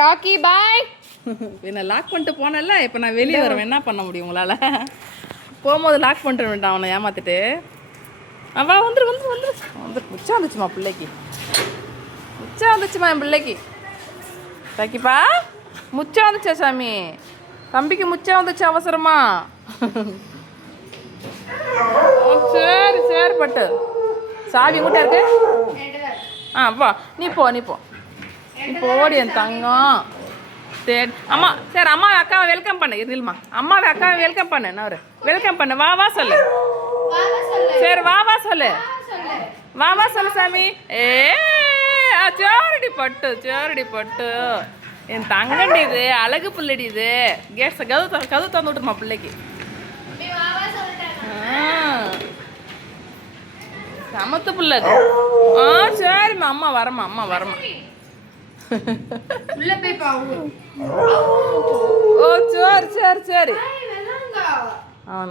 ராக்கி பாய். என்ன லாக் பண்ணிட்டு போனல, இப்போ நான் வெளியே வரேன், என்ன பண்ண முடியும் உங்களால்? போகும்போது லாக் பண்ணிட்டு வேண்டாம் அவனை ஏமாத்திட்டு. அவா வந்துரு வந்துரு வந்துரு வந்துரு. முச்சா வந்துச்சுமா பிள்ளைக்கு, முச்சா வந்துச்சுமா என் பிள்ளைக்கு. ராக்கிப்பா முச்சா வந்துச்சா சாமி? தம்பிக்கு முச்சா வந்துச்சு அவசரமா. சரி சரி பட்டு சாவி கூட்ட இருக்கு. வா நீ போ நீ போ நீ போடி என் தங்கம். சரி அம்மா, சரி அம்மாவை அக்காவை வெல்கம் பண்ணு. இருமா, அம்மாவை அக்காவை வெல்கம் பண்ணு. நான் வெல்கம் பண்ணு. வா வா சொல்லு. சரி வா வா சொல்லு. வா வா சொல்லு சாமி. சேரடி பட்டு, சேரடி பட்டு என் தங்கண்டி. இது அழகு பிள்ளைடி. இது கேஸ் கதவு தந்து விட்டுருமா பிள்ளைக்கு. சமத்து பிள்ளை அது. சரிம்மா, அம்மா வரமா, அம்மா வரமா. ஓ சரி சரி சரி.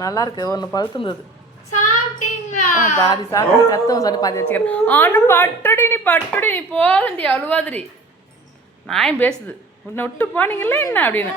நல்லா இருக்கு. ஒன்று பழுத்துருந்தது, பாதி சாப்பிட்டு கத்தவும் சொல்லி பாதி வச்சுக்கிறேன். ஆனும் பட்டுடி நீ, பட்டுடி நீ போதண்டி, அழுவாதிரி. நாயும் பேசுது, உன்னை விட்டு போனீங்கல்ல என்ன அப்படின்னு.